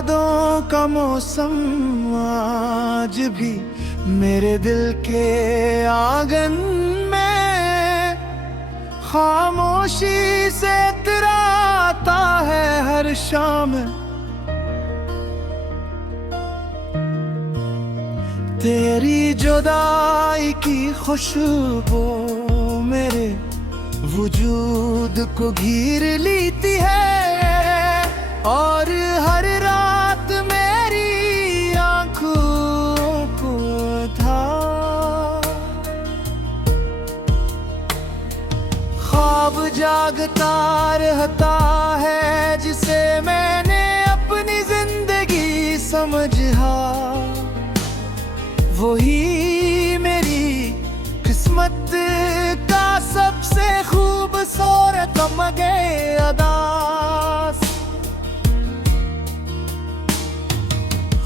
यादों का मौसम आज भी मेरे दिल के आंगन में खामोशी से इतराता है हर शाम। तेरी जुदाई की खुशबू मेरे वजूद को घेर लेती है और हर रात मेरी आंखों को था ख्वाब जागता रहता है जिसे मैंने अपनी जिंदगी समझा। वही मेरी किस्मत का सबसे खूबसूरत मगे अदास।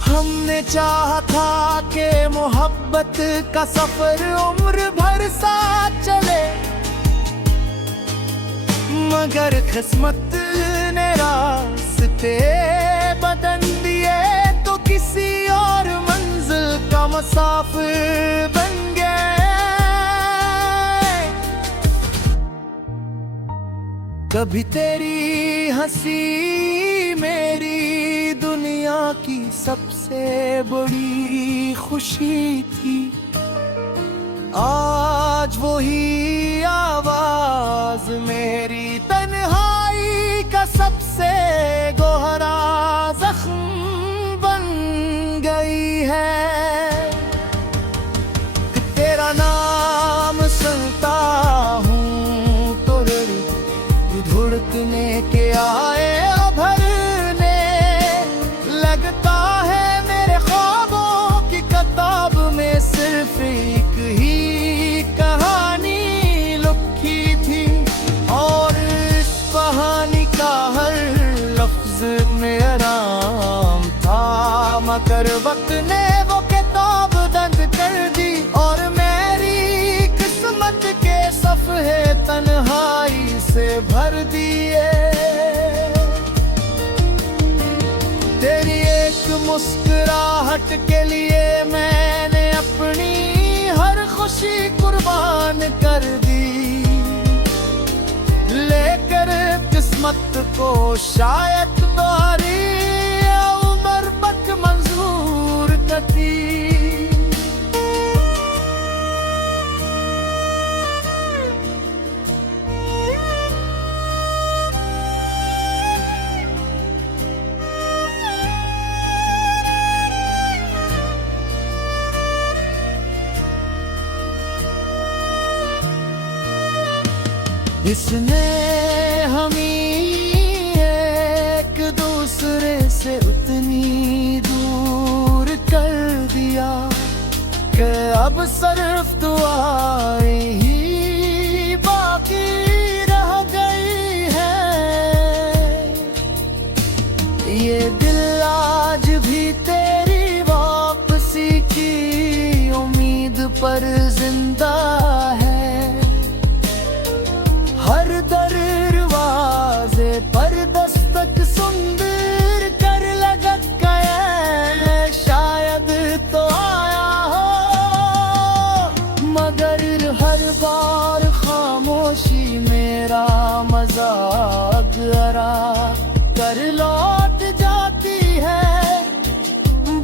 हमने चाहा था कि मोहब्बत का सफर उम्र भर साथ चले, मगर किस्मत ने रास्ते बदल दिए तो किसी और मंजिल का मुसाफिर बन गए। कभी तेरी हंसी मेरी दुनिया की सबसे बड़ी खुशी थी, आज वही आवाज मेरी तन्हाई का सबसे गहरा जख्म बन गई है। तेरा नाम सुनता हूँ तो धुड़कने के आए भरने लगता है मेरे ख्वाबों की किताब में सिर्फ एक ही कहानी लिखी थी और इस कहानी का हर लफ्ज में आराम था, मगर वक्त ने वो किताब बंद कर दी और मेरी किस्मत के सफ़े तन्हाई से भर दिए। तेरी एक मुस्कुराहट के लिए मैंने अपनी हर खुशी कुर्बान कर दी, लेकर किस्मत को शायद तुम्हारी उम्र तक मंजूर करती। इसने हमें एक दूसरे से उतनी दूर कर दिया कि अब सिर्फ दुआएं ही बाकी रह गई है। ये दिल आज भी तेरी वापसी की उम्मीद पर जिंदा है। हर दरवाजे पर दस्तक सुंदर कर लगत गया, शायद तो आया हो, मगर हर बार खामोशी मेरा मजाक अरा कर लौट जाती है।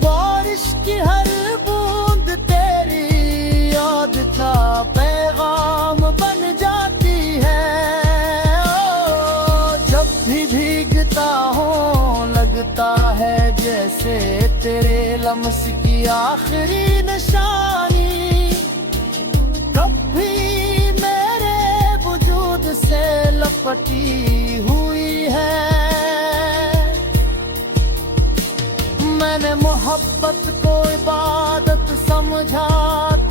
बारिश की हर बूंद तेरी याद का पैगाम बन जाती है। जब भी भीगता हूँ लगता है जैसे तेरे लम्स की आखिरी निशानी कभी मेरे वजूद से लपटी हुई है। मैंने मोहब्बत को इबादत समझा,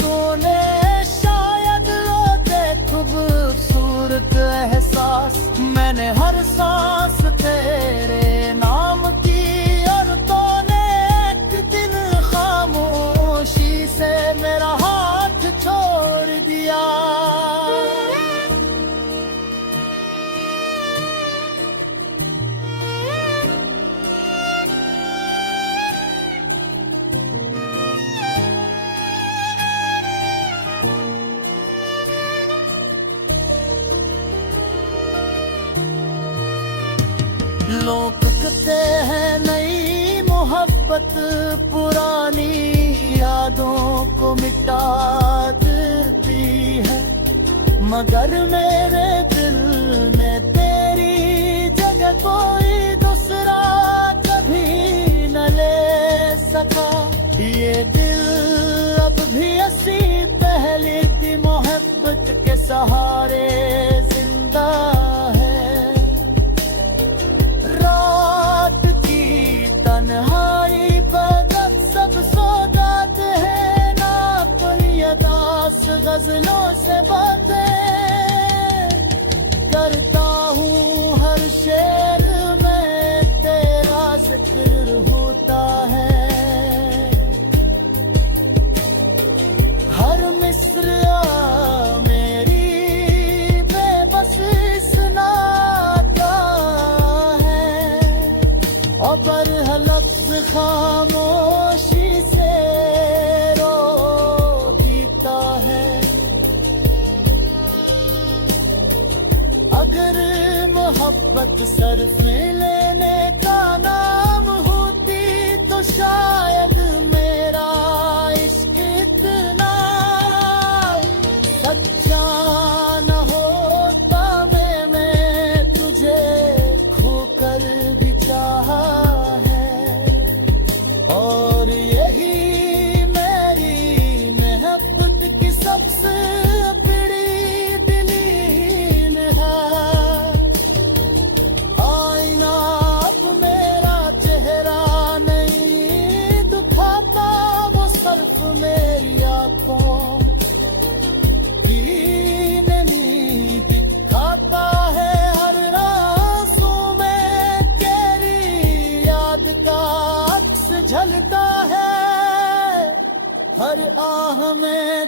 तूने शायद रोते खूबसूरत एहसास। मैंने हर सांस तेरे नाम की और तूने एक दिन खामोशी से मेरा हाथ छोड़ दिया। लोग कहते हैं नई मोहब्बत पुरानी यादों को मिटा देती है, मगर मेरे दिल में तेरी जगह कोई दूसरा कभी न ले सका। ये दिल अब भी ऐसी पहली थी मोहब्बत के सहारे जिंदा है। रात की तन्हाई पर सब सो जाते हैं, ना कोई अदास गजलों से बातें करता हूँ। हर शेर में तेरा जिक्र होता है, हर मिसरा मेरी बेबसी सुनाता है, और पर लफ्ज़ खामोशी से रो देता है। अगर मोहब्बत सिर्फ लेने का नाम होती तो शायद मेरा इश्क इतना सच्चा न होता। मैं तुझे खोकर भी चाहा है, और यही मेरी मोहब्बत की सबसे बड़ी दलील है। आईना अब मेरा चेहरा नहीं दिखाता, वो सिर्फ मेरी आंखों की नहीं दिखाता है। हर आंसू में तेरी याद का अक्स झलता है, हर आह में